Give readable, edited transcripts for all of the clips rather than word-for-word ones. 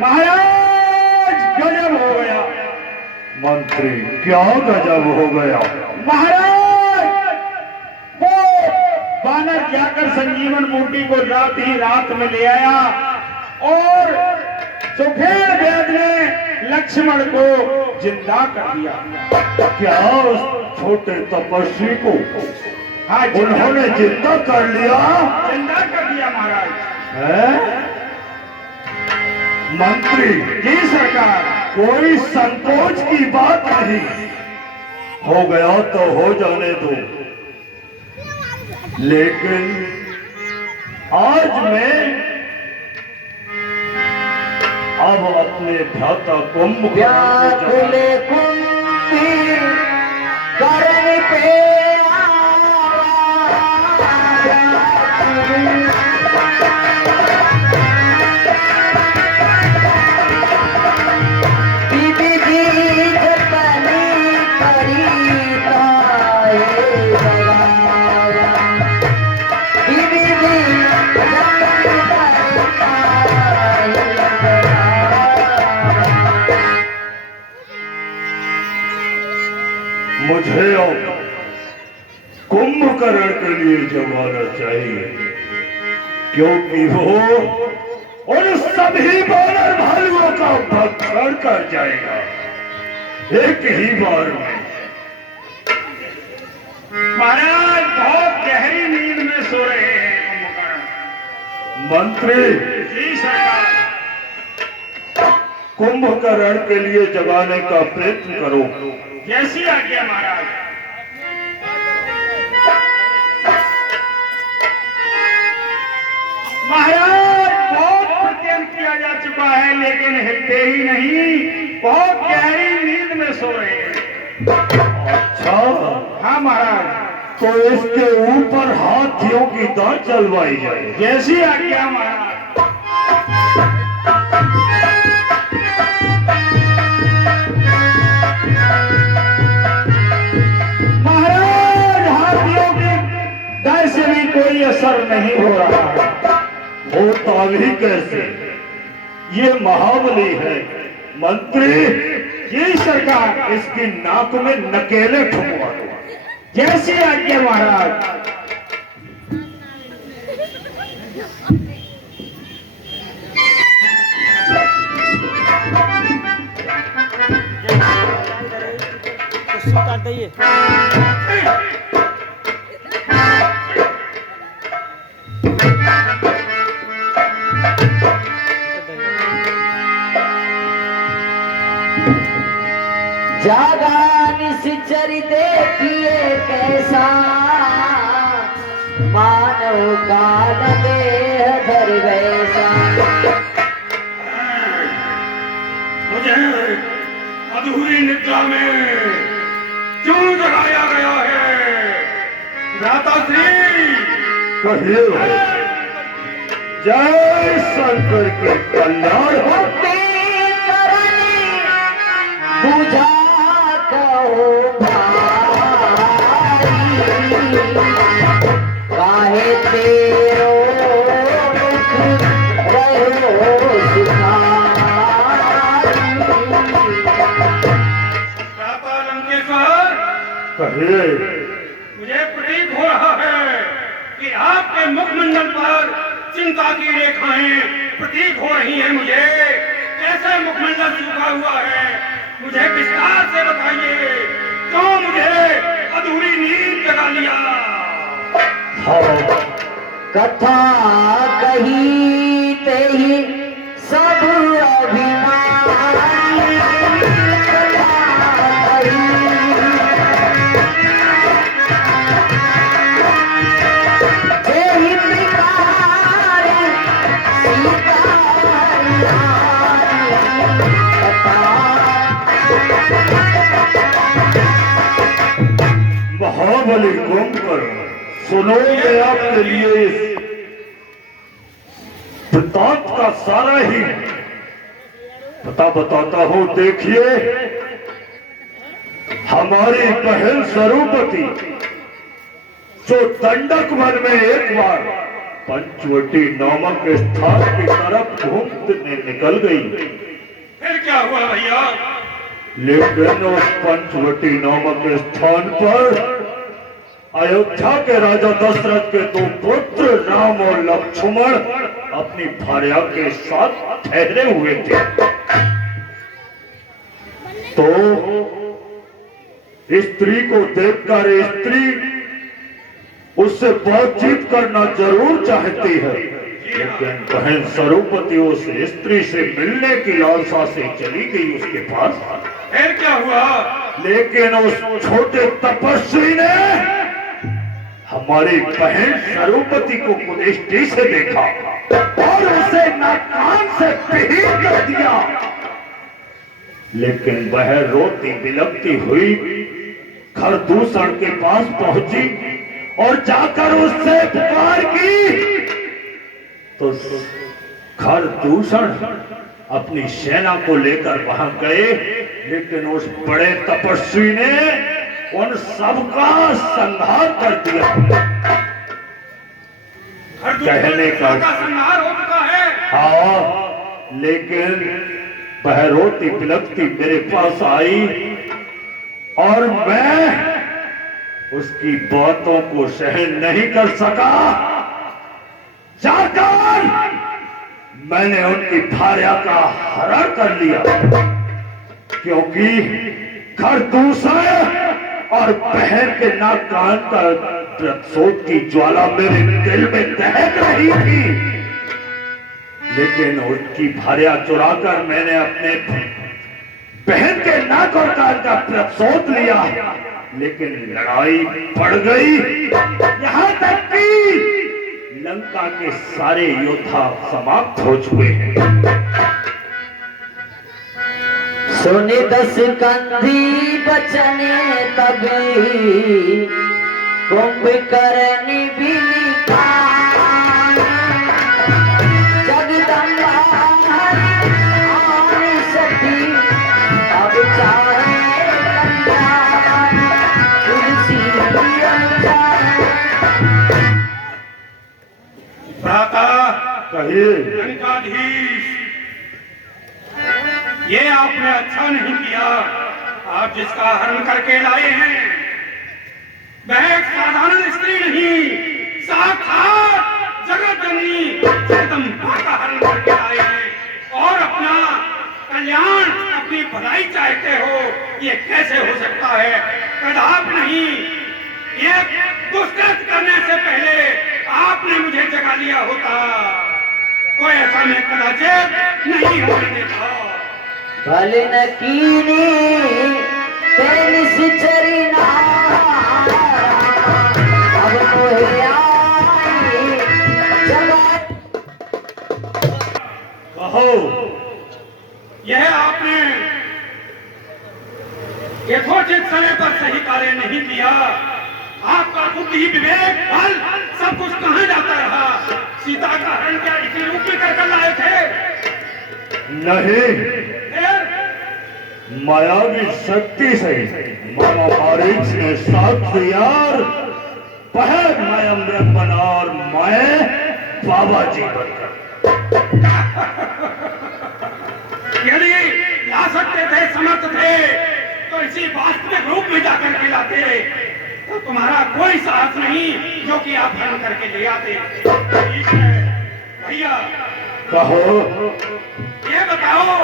महाराज गजब हो गया। मंत्री क्या गजब हो गया? महाराज वो बानर जाकर संजीवन बूटी को रात में ले आया और सुखेड़ वेद ने लक्ष्मण को जिंदा कर दिया। क्या उस छोटे तपस्वी को हाँ, उन्होंने जिंदा कर लिया? जिंदा कर दिया महाराज। है? मंत्री जी सरकार। कोई संकोच की बात नहीं, हो गया तो हो जाने दो। लेकिन आज मैं अब अपने भ्राता कुंभ व्याकुले कुंती करण पे मुझे अब कुंभकर्ण के लिए जमाना चाहिए, क्योंकि वो उन सभी वानर भालुओं का भक्षण कर जाएगा एक ही बार में। महाराज बहुत गहरी नींद में सो रहे हैं कुंभकर्ण। मंत्री जी सरकार। कुंभकर्ण के लिए जगाने का प्रयत्न करो। जैसी आज्ञा महाराज। महाराज बहुत प्रयत्न किया जा चुका है लेकिन हिलते ही नहीं, बहुत गहरी नींद में सो रहे हैं। अच्छा, हाँ महाराज। तो इसके ऊपर हाथियों की दांत चलवाई जाए। जैसी आज्ञा महाराज। महाराज हाथियों के डर से भी कोई असर नहीं हो रहा है। होता भी कैसे? ये महाबली है। मंत्री जी सरकार। इसकी नाक में नकेले ठुकवा दो। जैसी आज्ञा महाराज। जागा निश्चर देखिए कैसा मानव काल देह धर वैसा। मुझे अधूरी निद्रा में क्यों जगाया गया है? भ्राताश्री कहिए। जय शंकर के कल्याण हो। बुझा कहो काहे तेरो मुख रहो भ्राता लंकेश्वर, कहिए। मुझे प्रतीत हो रहा है कि आपके मुखमंडल पर चिंता की रेखाएं प्रतीत हो रही हैं। मुझे कैसे मुखमंडल सूखा हुआ है, मुझे विस्तार से बताइए। क्यों मुझे अधूरी नींद जगा लिया? कथा कही ते ही सब अभिमानी। जेहि प्रकार महाबली कुंभकर्ण, सुनो मैं आपके लिए इस वृत्तांत का सारा ही पता बताता हूं। देखिए, हमारी बहन स्वरूपति जो दंडक वन में एक बार पंचवटी नामक स्थान की तरफ घूमने निकल गई। फिर क्या हुआ भैया? लेकिन उस पंचवटी नामक स्थान पर अयोध्या के राजा दशरथ के दो पुत्र राम और लक्ष्मण अपनी भार्या के साथ ठहरे हुए थे। तो स्त्री को देखकर स्त्री उससे बातचीत करना जरूर चाहती है, लेकिन बहन सरूपति उस स्त्री से मिलने की लालसा से चली गई उसके पास। फिर क्या हुआ? लेकिन उस छोटे तपस्वी ने हमारी बहन सरूपति को कुदृष्टि से देखा और उसे नाकान से पीट कर दिया। लेकिन वह रोती बिलखती हुई खरदूषण के पास पहुंची और जाकर उससे पुकार की, तो खरदूषण अपनी सेना को लेकर वहां गए। लेकिन उस बड़े तपस्वी ने उन सबका संहार कर दिया। कहने का संहार हो चुका है। हाँ, लेकिन वह रोती बिलखती मेरे पास आई और मैं उसकी बातों को सहन नहीं कर सका। जाकर मैंने उनकी भार्या का हरण कर लिया, क्योंकि खरदूषण और बहन के नाक कान का प्रतिशोध की ज्वाला मेरे दिल में दहक रही थी। लेकिन उसकी भार्या चुराकर मैंने अपने बहन के नाक और कान का प्रतिशोध लिया। लेकिन लड़ाई बढ़ गई, यहाँ तक कि लंका के सारे योद्धा समाप्त हो चुके हैं। सुनि दस कंधी बचने तभी कुंभकर्ण बिलिकान, जगदम्बा आन सती अब चाहे कल्याण, तुलसी भ्राता कहिए। लंकाधीश, ये आपने अच्छा नहीं किया। आप जिसका हरण करके लाए हैं वह एक साधारण स्त्री नहीं, साक्षात जगत जननी जगदम्बा का हरण करके लाए हैं और अपना कल्याण, अपनी भलाई चाहते हो। ये कैसे हो सकता है? कदाप नहीं। ये दुष्कृत करने से पहले आपने मुझे जगा लिया होता तो ऐसा मैं कदाचित नहीं होने देता। भले न कीनी तेरी सिचरी ना, अब तो है आई जगत। कहो। यह आपने यथोचित समय पर सही कार्य नहीं किया। आपका बुद्धि, विवेक, बल सब कुछ कहाँ जाता रहा? सीता का हरण क्या इसी रूप में कर लाए थे? नहीं, मायावी शक्ति से मामा मारीच ने साथ दिया। पहल मैं अमृत बना और मैं बाबा जी बनकर। यदि ला सकते थे, समर्थ थे, तो इसी वास्तविक रूप में जाकर के लाते। तो तुम्हारा कोई साहस नहीं जो कि आप हरण करके ले आते। ठीक है भैया, कहो। ये बताओ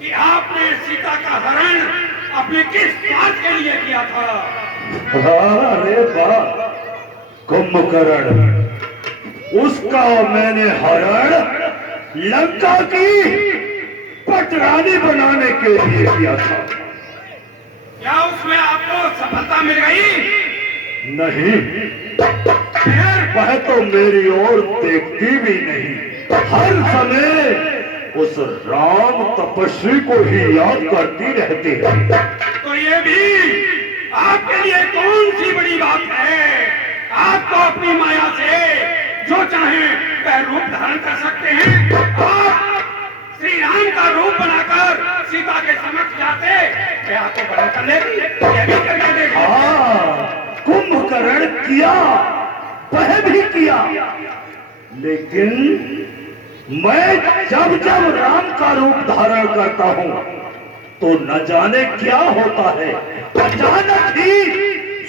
कि आपने सीता का हरण अपने किस बात के लिए किया था? अरे वाह, कुंभकर्ण, उसका मैंने हरण लंका की पटरानी बनाने के लिए किया था। क्या उसमें आपको सफलता मिल गई? नहीं, वह तो मेरी ओर देखती भी नहीं। हर समय उस राम तपस्वी को ही याद करती रहती है। तो ये भी आपके लिए कौन सी बड़ी बात है? आप तो अपनी माया से जो चाहे वह रूप धारण कर सकते हैं। आप श्री राम का रूप बनाकर सीता के समक्ष जाते, मैं आपको बड़ा कर लेती, यह भी करके देखो। कुंभकर्ण किया, वह भी किया, लेकिन मैं जब जब राम का रूप धारण करता हूँ तो न जाने क्या होता है, अचानक ही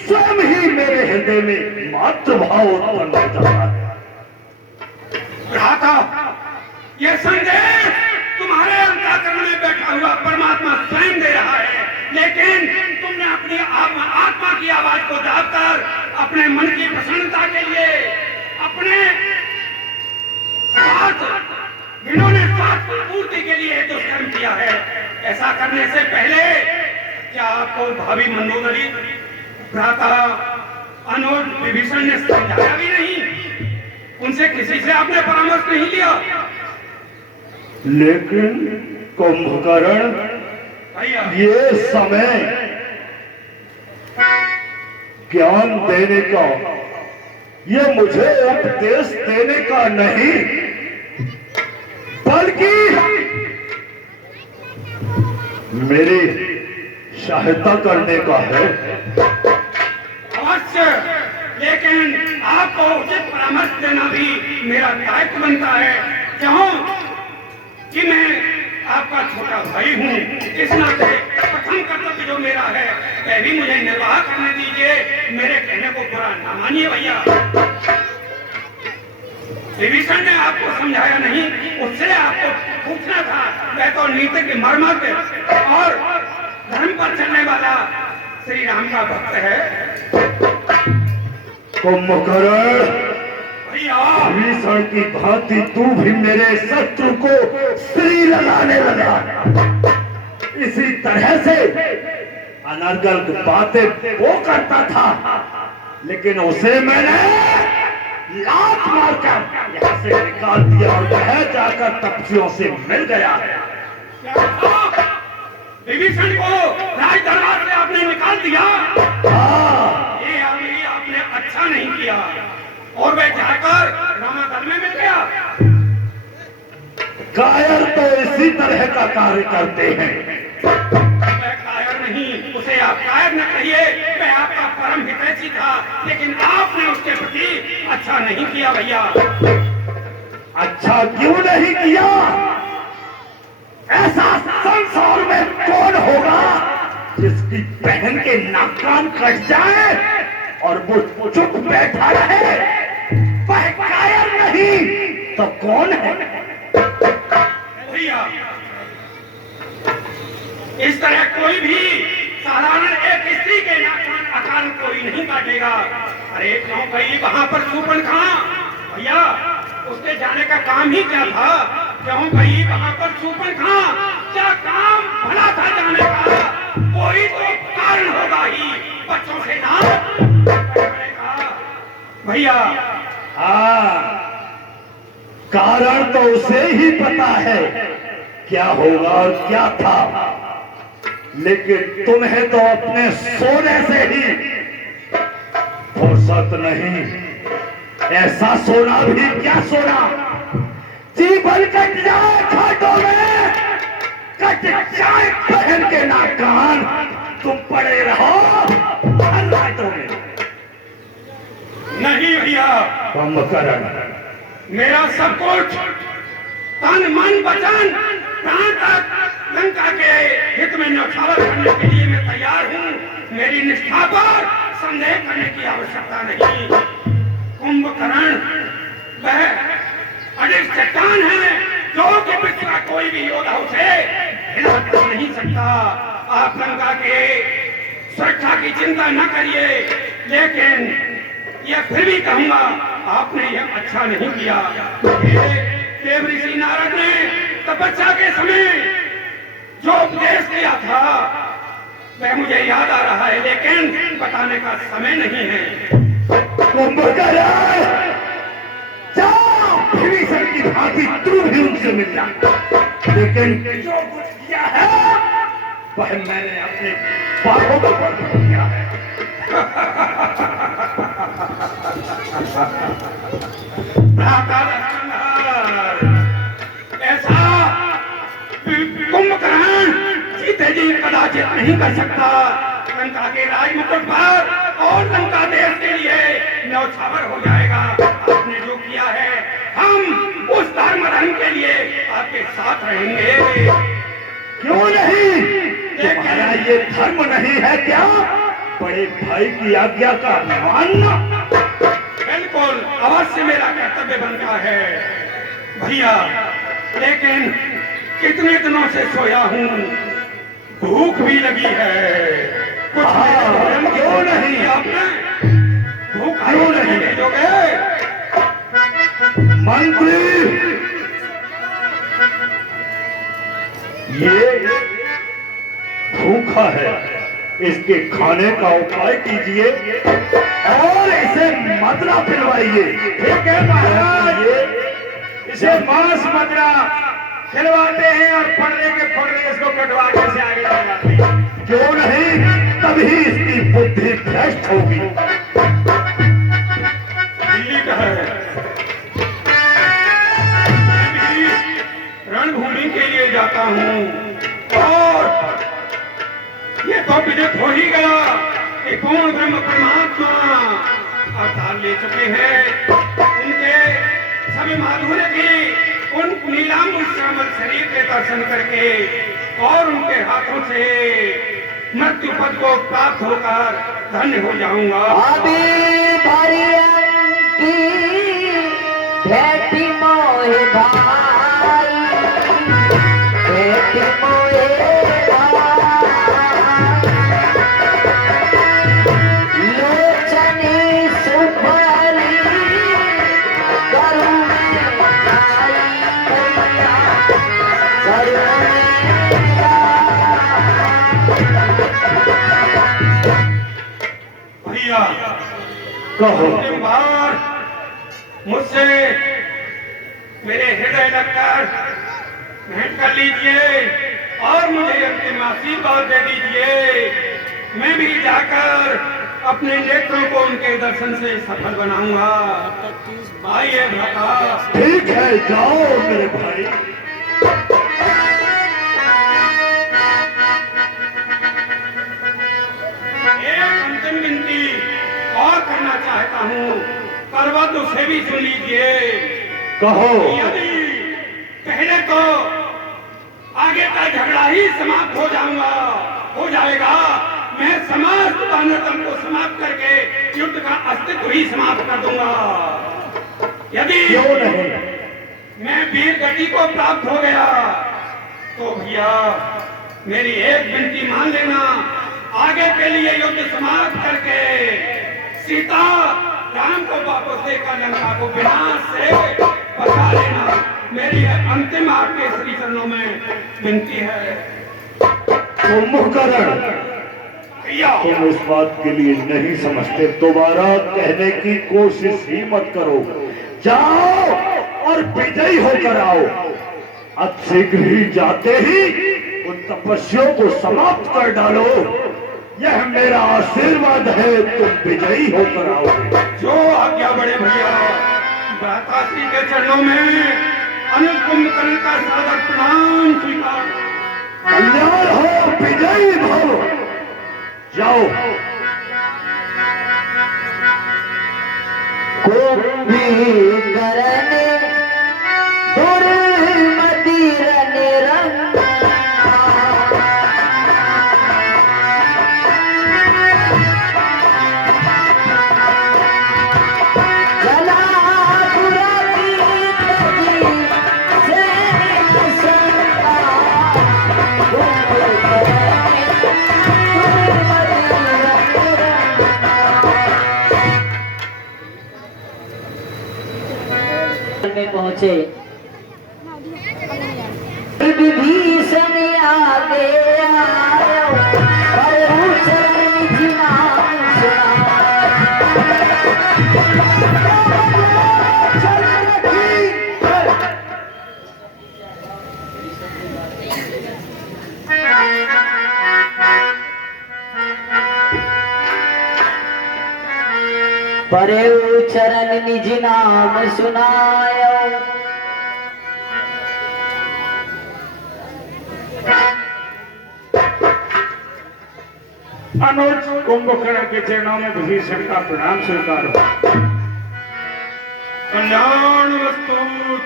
स्वयं ही मेरे हृदय में मातृभाव उत्पन्न हो जाता है। भ्राता, यह संदेश तुम्हारे अंतःकरण में बैठा हुआ परमात्मा स्वयं दे रहा है, लेकिन तुमने अपनी आत्मा की आवाज को दबाकर अपने मन की प्रसन्नता के लिए, अपने जिन्होंने स्वार्थ पूर्ति के लिए दुष्कर्म किया है। ऐसा करने से पहले क्या आपको भावी मंदोदरी, भ्राता, अनुज, विभीषण ने समझाया भी नहीं? उनसे किसी से आपने परामर्श नहीं लिया? लेकिन कुंभकर्ण, ये समय ज्ञान देने का, ये मुझे उपदेश देने का नहीं, बल्कि मेरी सहायता करने का है। अवश्य, लेकिन आपको उचित परामर्श देना भी मेरा दायित्व बनता है। क्यों कि मैं आपका छोटा भाई हूँ। इस नाते प्रथम कर्तव्य जो मेरा है वह भी मुझे निर्वाह करने दीजिए। मेरे कहने को बुरा ना मानिए भैया। विभीषण ने आपको समझाया नहीं, उससे आपको पूछना था। वह तो नीति के मर्मज्ञ और धर्म पर चलने वाला श्री राम का भक्त है। कुंभकर्ण, भैया, विभीषण की भांति तू भी मेरे शत्रु को श्री लगाने लगा। इसी तरह से अनर्गल बातें वो करता था, लेकिन उसे मैंने लात मारकर यहाँ से निकाल दिया और वह जाकर तपस्वियों से मिल गया। विभीषण को राज दरबार से आपने निकाल दिया? हाँ, ये आपने अच्छा नहीं किया। और वह जाकर रामादल में मिल गया। कायर तो इसी तरह का कार्य करते हैं। वह कायर नहीं, उसे आप कायर न कहिए। वह आपका परम हितैषी था, लेकिन आपने उसके प्रति अच्छा नहीं किया भैया। अच्छा क्यों नहीं किया? ऐसा संसार में कौन होगा जिसकी बहन के नाक कान कट जाए और वो चुप बैठा रहे? वह कायर नहीं तो कौन है? भैया, इस तरह कोई भी साधारण एक स्त्री के नाक कान अकाल कोई नहीं काटेगा। अरे क्यों भाई, वहां पर शूर्पणखा, भैया उसके जाने का काम ही क्या था? क्यों भाई, वहां पर शूर्पणखा क्या काम भला था जाने का? कोई तो कारण होगा ही, बच्चों से ना भैया। हाँ, कारण तो उसे ही पता है क्या होगा और क्या था, लेकिन तुम्हें तो अपने सोने से ही फुर्सत नहीं। ऐसा सोना भी क्या सोना, जीवन कट जाए खाटों में, कट जाए बहन के नाक कान, तुम पड़े रहो हालातों में। नहीं भैया, कुंभकर्ण, मेरा सब कुछ तन मन वचन प्राण तक लंका के हित में न्यौछावर करने के लिए मैं तैयार हूँ। मेरी निष्ठा पर संदेह करने की आवश्यकता नहीं। कुंभकर्ण वह अडिग चट्टान है जो कि विश्व का कोई भी योद्धा उसे हिला कर नहीं सकता। आप लंका के सुरक्षा की चिंता न करिए, लेकिन यह फिर भी कहूंगा, आपने यह अच्छा नहीं किया। देव ऋषि नारद ने तपस्या के समय जो उपदेश किया था वह मुझे याद आ रहा है, लेकिन बताने का समय नहीं है। कुंभकर्ण, जाओ विभीषण की भांति तू भी उनसे मिल जा, लेकिन जो कुछ किया है वह मैंने अपने बापों को बर्बाद किया है। ऐसा कुंभकर्ण सीते जी कदाचित नहीं कर सकता। लंका के राजमुकुट पर और लंका देश के लिए न्यौछावर हो जाएगा। आपने जो किया है, हाँ हम उस धर्म के लिए आपके साथ रहेंगे। क्यों नहीं? तुम्हारा ये धर्म नहीं है क्या बड़े भाई की आज्ञा का मानना? बिल्कुल अवश्य मेरा कर्तव्य बनता है भैया, लेकिन कितने दिनों से सोया हूँ, भूख भी लगी है। कुछ भोजन क्यों नहीं आपने? भूख क्यों नहीं भेजोगे? मंत्री, ये भूखा है, इसके खाने का उपाय कीजिए और इसे मदरा पिलवाइए। ठीक है महाराज, इसे मांस मदरा खिलवाते हैं और फड़ने के फड़ने इसको कटवा के से आगे लगाते हैं। क्यों नहीं? तभी इसकी बुद्धि भ्रष्ट होगी। दिल्ली का है, मैं भी रणभूमि के लिए जाता हूँ और ये तो विदित हो ही गया कि कौन ब्रह्म परमात्मा अवतार ले चुके हैं। उनके सभी माधुर्य की उन नीलांबर श्यामल शरीर के दर्शन करके और उनके हाथों से मृत्यु पद को प्राप्त होकर धन्य हो जाऊंगा। अभी की भेटी मोहे भाई, भेटी मोहे भाई, लोचनी सुपारी करूँ भैया कहो। अंतिम बार मुझसे मेरे हृदय लगकर भेंट कर लीजिए और मुझे अंतिम आशीर्वाद दे दीजिए। मैं भी जाकर अपने नेत्रों को उनके दर्शन से सफल बनाऊंगा। आइए भ्राता। ठीक है, जाओ मेरे भाई। एक अंतिम विनती और करना चाहता हूँ, करवा तो उसे भी सुन लीजिए। कहो। यदि पहले तो आगे का झगड़ा ही समाप्त हो जाएगा, मैं समस्त दानवत्व को समाप्त करके युद्ध का अस्तित्व ही समाप्त कर दूंगा। यदि क्यों नहीं? मैं वीर गति को प्राप्त हो गया तो भैया मेरी एक विनती मान लेना, आगे के लिए युद्ध समाप्त करके सीता राम को वापस देकर लंका को विनाश से बचा लेना। मेरी अंतिम आपके श्री चरणों में विनती है। कुंभकर्ण, तुम इस बात के लिए नहीं समझते, दोबारा कहने की कोशिश ही मत करो। जाओ और विजयी होकर आओ। अब शीघ्र ही जाते ही उन तपस्वियों को समाप्त कर डालो। यह मेरा आशीर्वाद है, तुम विजयी होकर आओगे। जो आज्ञा बड़े भैया। भ्राताश्री के चरणों में अनुज कुंभकर्ण का सादर प्रणाम स्वीकार। कल्याण हो, विजयी भव। जाओ। कुंभकर्ण दुर्मति निरंतर, चला दुराती तजी सैन संता, कुंभकर्ण दुर्मति में पहुंचे। विभीषण आगे आयो, प्रभु चरण निज नाम प्रभु चरण निज नाम सुनायो। अनुज कुंभकर्ण के चरणों में विभीषण का प्रणाम स्वीकार हो। कल्याण वस्तु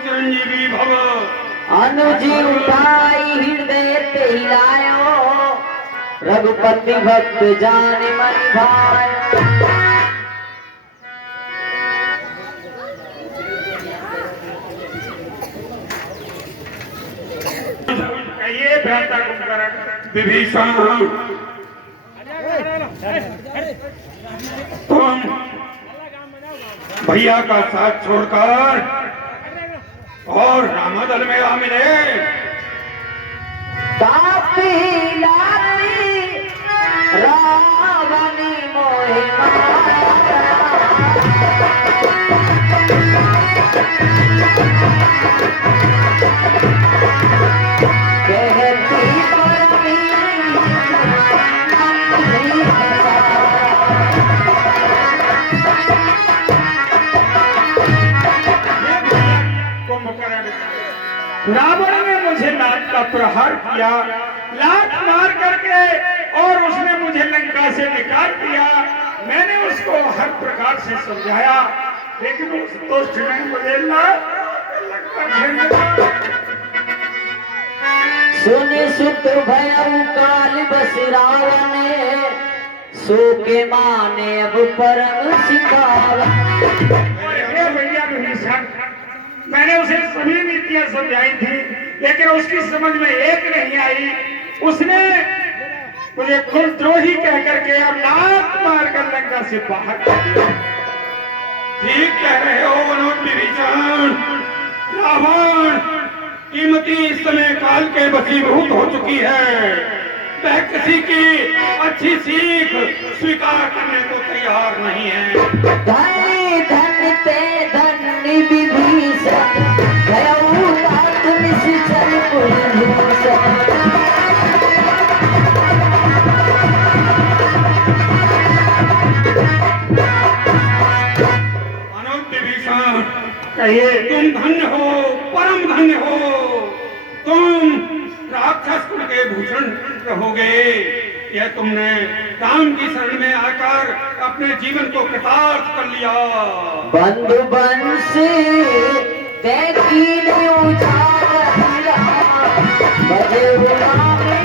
चिरंजीवी भव। अनुज उठाई हृदय ते हिलायो, रघुपति भक्त जान मन भायो। ये भ्राता कुंभकर्ण विभीषण, तुम भैया का साथ छोड़कर और रामादल में आ मिले। तापी लाती रावणी मोहे कहती परमी रावण ने मुझे लात का प्रहार किया, लात मार करके, और उसने मुझे लंका से निकाल दिया। मैंने उसको हर प्रकार से समझाया, लेकिन उस दुष्ट ने मुझे लंका घेरने दिया। सुनि सुत भयउ काल बस रावण, सो के माने अब परम सिखावा। भैया विभीषण, मैंने उसे सभी नीतियां समझाई थी, लेकिन उसकी समझ में एक नहीं आई। उसने मुझे कुलद्रोही कह करके और लात मारकर लंका से बाहर कर दिया। ठीक कह रहे हो अनुज विभीषण। रावण कीमती इस समय काल के वशीभूत हो चुकी है। वह किसी की अच्छी सीख स्वीकार करने को तैयार नहीं है। धन धन ते धन्य विभीषण, भयउ तात निश्चल कुलभूषण। अनुज विभीषण, कहिए तुम धन्य हो, परम धन्य हो। तुम राक्षस कुल के भूषण रहोगे। यह तुमने राम की शरण में आकर अपने जीवन को कृतार्थ कर लिया। बंधु बंसी देखी उजागर, बजे उड़ाने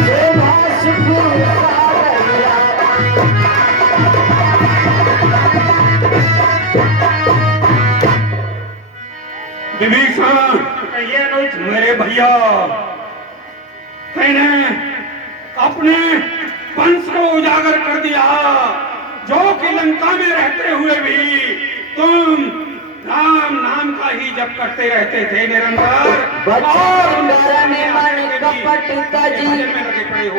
शोभा सुख सागर। विभीषण, कहिए अनुज मेरे भैया, मैंने अपने वंश को उजागर कर दिया, जो कि लंका में रहते हुए भी तुम राम नाम का ही जप करते रहते थे निरंतर। बचन करम मन कपट तजी, में लगे पड़े हो।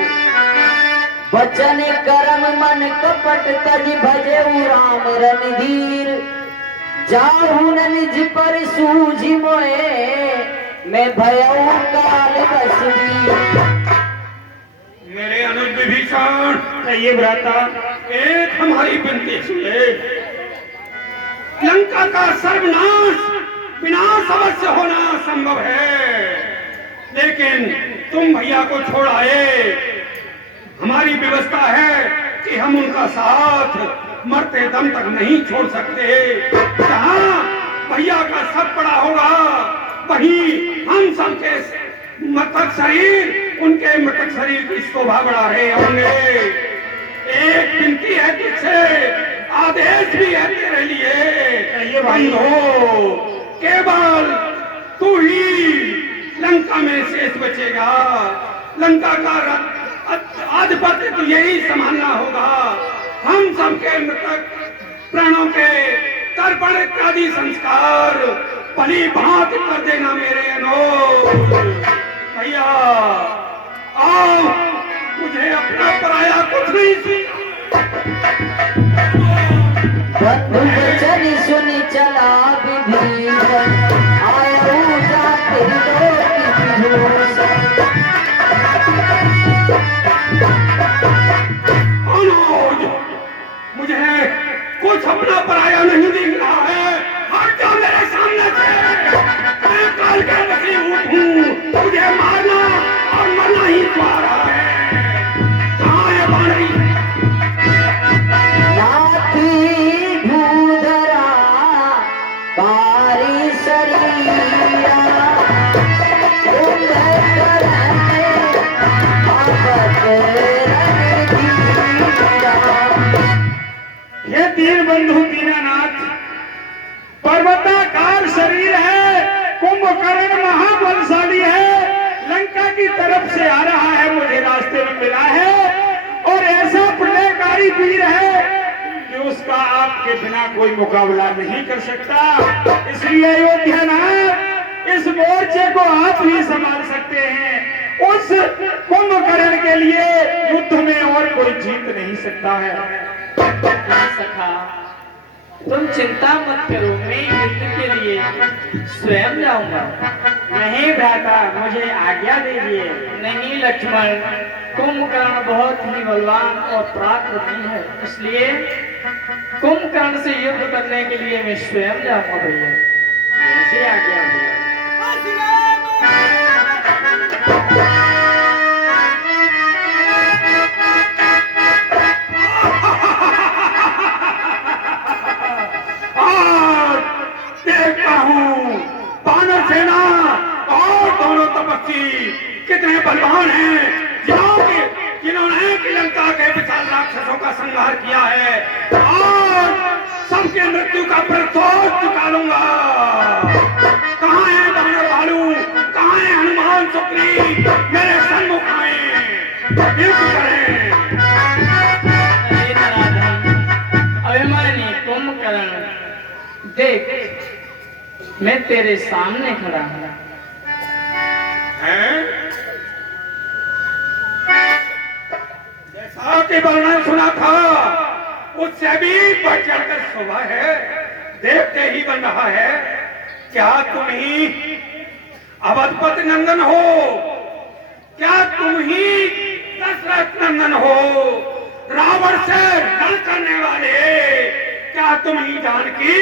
बचन करम मन कपट तजी, भजेउ राम रणधीर। जाहु न निज पर सूझी मोए, मैं भयउ काल बसवीर। मेरे अनुज विभीषण, कहिए भ्राता, एक हमारी विनती सुने। लंका का सर्वनाश, विनाश अवश्य होना संभव है, लेकिन तुम भैया को छोड़ आए। हमारी व्यवस्था है कि हम उनका साथ मरते दम तक नहीं छोड़ सकते। जहाँ भैया का सब पड़ा होगा, वहीं हम सबके मृतक शरीर, उनके मृतक शरीर की शोभा बढ़ा रहे होंगे। एक विनती है तुझसे, आदेश भी है तेरे लिए। ये बंधो, केवल तू ही लंका में शेष बचेगा। लंका का आधिपत्य तो यही संभालना होगा। हम सबके मृतक प्राणों के तर्पण इत्यादि संस्कार भली भांति कर देना मेरे अनुज। भैया आओ, मुझे अपना पराया कुछ नहीं सीखा। बंधु वचन सुनि चला विभीषण, आयु जाति लोक विभूषण। अनुज, मुझे कुछ अपना पराया नहीं दिख रहा है। हट जा मेरे सामने से। मैं काल का वशीभूत हूँ, मुझे तरफ से आ रहा है, मुझे रास्ते में मिला है और ऐसा प्रलयकारी वीर है कि उसका आपके बिना कोई मुकाबला नहीं कर सकता। इसलिए अयोध्यानाथ, इस मोर्चे को आप ही संभाल सकते हैं। उस कुंभकर्ण के लिए युद्ध में और कोई जीत नहीं सकता है। सखा, तुम चिंता मत करो, मैं युद्ध के लिए स्वयं जाऊंगा। नहीं भ्राता, मुझे आज्ञा दीजिए। नहीं लक्ष्मण, कुंभकर्ण बहुत ही बलवान और पराक्रमी है, इसलिए कुंभकर्ण से युद्ध करने के लिए मैं स्वयं जाऊंगा भैया। ऐसी आज्ञा भैया। देखता हूँ बानर सेना और दोनों तपस्वी कितने बलवान हैं, जिन्होंने कि लंका के विशाल राक्षसों का संहार किया है और सबके मृत्यु का प्रतिशोध चुका लूंगा। कहाँ है बानर भालू, कहाँ है हनुमान सुग्रीव, मेरे सन्मुख आए, युद्ध करें। अभिमानी कुंभकर्ण, देख मैं तेरे सामने खड़ा हूँ। जैसा कि वर्णन सुना था, उससे भी बढ़ चढ़कर शोभा है, देखते ही बन रहा है। क्या तुम ही अवधपति नंदन हो? क्या तुम ही दशरथ नंदन हो, रावण से लड़ करने वाले? क्या तुम ही जानकी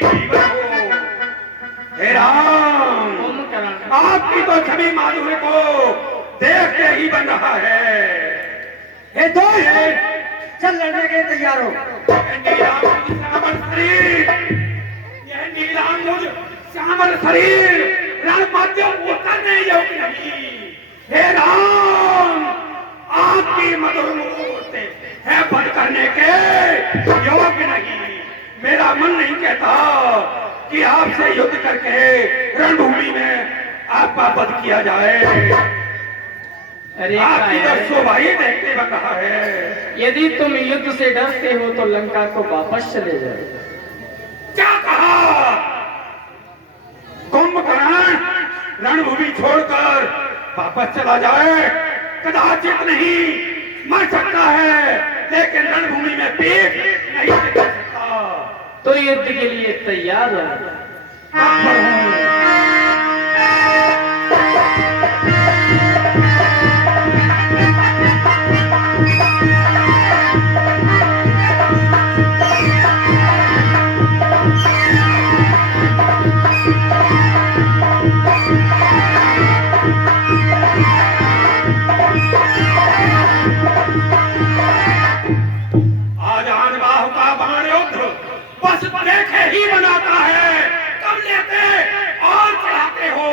जीवन हो? हे राम, आपकी तो छवि माधुर्य को देखते ही बन रहा है। हे दो चल लड़ने के तैयार हो। श्यामल शरीर, यह नीलांबुज श्यामल शरीर रण मध्य उतरने योग्य नहीं। हे राम, आपकी मधुर मूर्ति है वध करने के योग्य नहीं। मेरा मन नहीं कहता कि आपसे युद्ध करके रणभूमि में आपका वध किया जाए। अरे आपकी तो शोभा ही देखते बन रहा है। यदि तुम युद्ध से डरते हो तो लंका को वापस चले जाओ। क्या कहा? कुंभकर्ण रणभूमि छोड़कर वापस चला जाए? कदाचित नहीं, मर सकता है लेकिन रणभूमि में पीठ नहीं टिका सकता। तो युद्ध के लिए तैयार हो। देखे ही बनाता है, कब लेते और चढ़ाते हो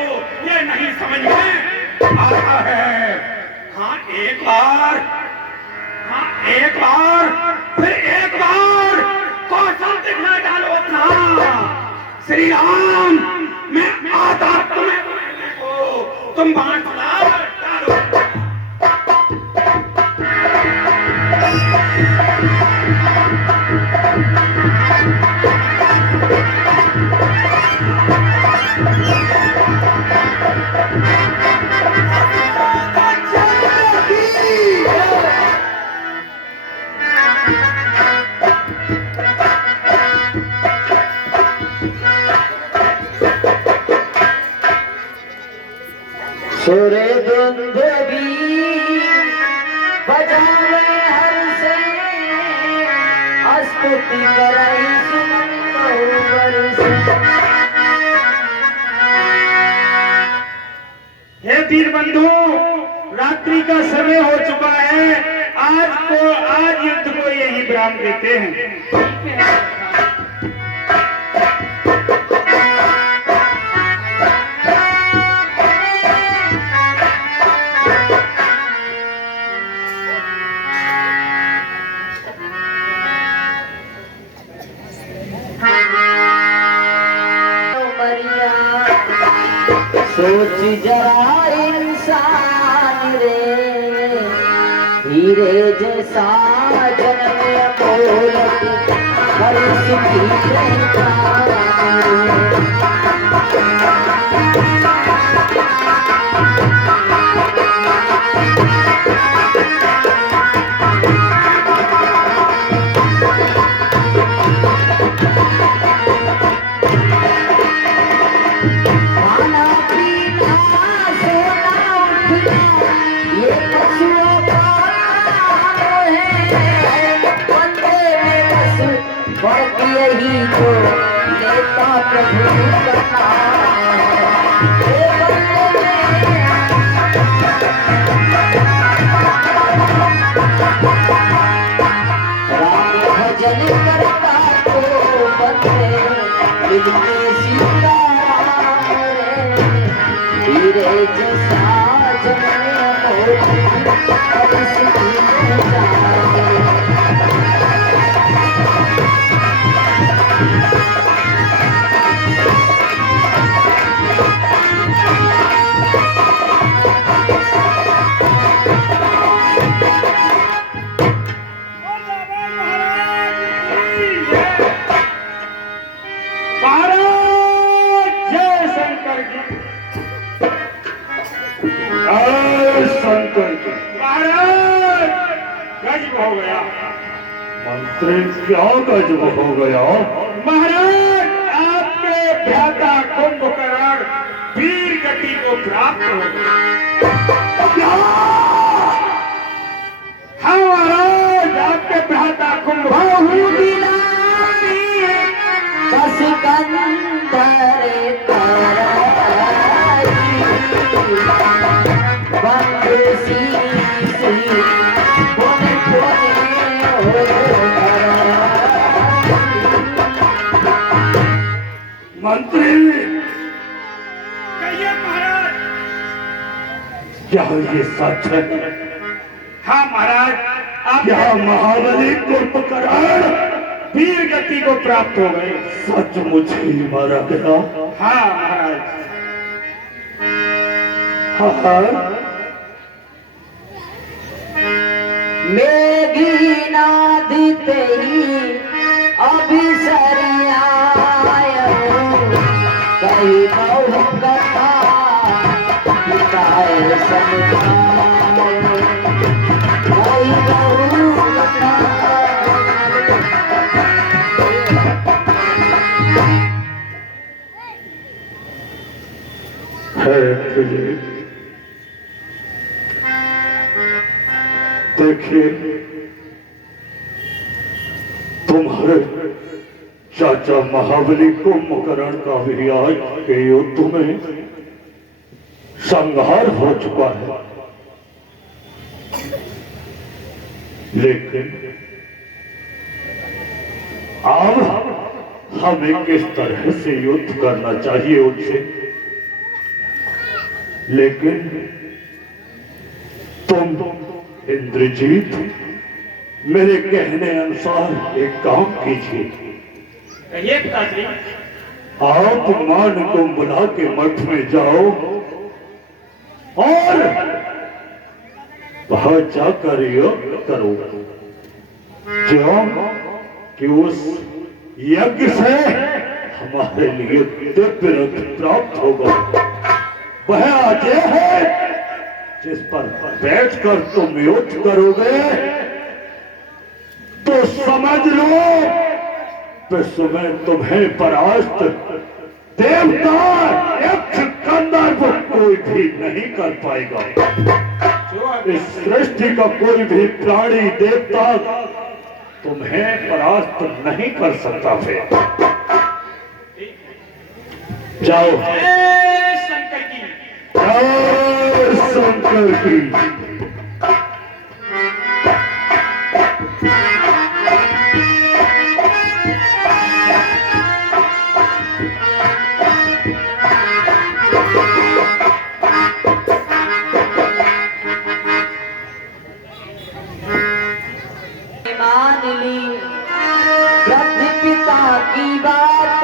ये नहीं समझ में आता है। हाँ एक बार, हाँ एक बार, फिर एक बार कौशल दिखा डालो अपना। श्री राम, मैं आता तुम्हें मारने को, तुम बाण चला डालो। सुरे दुंदुभी बजावे हर्ष, स्तुति करई सुमंत वर्ष। हे वीर बंधु, रात्रि का समय हो चुका है। आज युद्ध को यही विराम देते हैं। सोच जरा इंसान हीरे जैसा जन्म अमोलक परिस्थिति खाना पीना सोना उठना ये पशुओं का काम है। बंदे में बस फर्क यही तो लेता प्रभु का नाम है। ये बंदे में राम भजन करता तो बंदे दिल में सीता हीरे जैसा जन्म अमोलक परिस्थिति महाराज जय शंकर जी। शंकर जी महाराज गजब हो गया। मंत्री क्या गजब हो गया? महाराज आपके भ्राता कुंभकर्ण वीर गति को प्राप्त हो गया। हाँ महाराज आपके भ्राता कुंभकर्ण मंत्री कहिए महाराज। क्या ये सच है? हाँ महाराज क्या आप महाबली कुंभकर्ण वीर गति को प्राप्त हो गए। सचमुच ही मारा गया? हाँ महाराज। हाँ मेघनादित ही अभिसरिया कही बहु कथा पिताए समझाए कही बहु कथा है फिलिप, देखिए तुम्हारे चाचा महाबली कुंभकर्ण का भी आज के युद्ध में संहार हो चुका है, लेकिन अब हमें किस तरह से युद्ध करना चाहिए उनसे। लेकिन तुम इंद्रजीत मेरे कहने अनुसार एक काम कीजिए। कहिए पिताश्री। आप मान को बुला के मठ में जाओ और वहां जाकर योग करो, जो कि उस यज्ञ से हमारे लिए दिव्य रत्न प्राप्त होगा। वह आज है जिस पर बैठकर तुम युद्ध करोगे तो समझ लो विश्व में तुम्हें परास्त देवता यक्ष गंधर्व कोई भी नहीं कर पाएगा। इस सृष्टि का कोई भी प्राणी देवता तुम्हें परास्त नहीं कर सकता। फिर जाओ। जय शंकर की। जय शंकर की। मान ली पृथ्वी पिता की बात,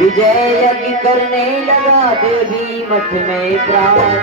विजय यज्ञ करने लगा देवी मठ में प्रात।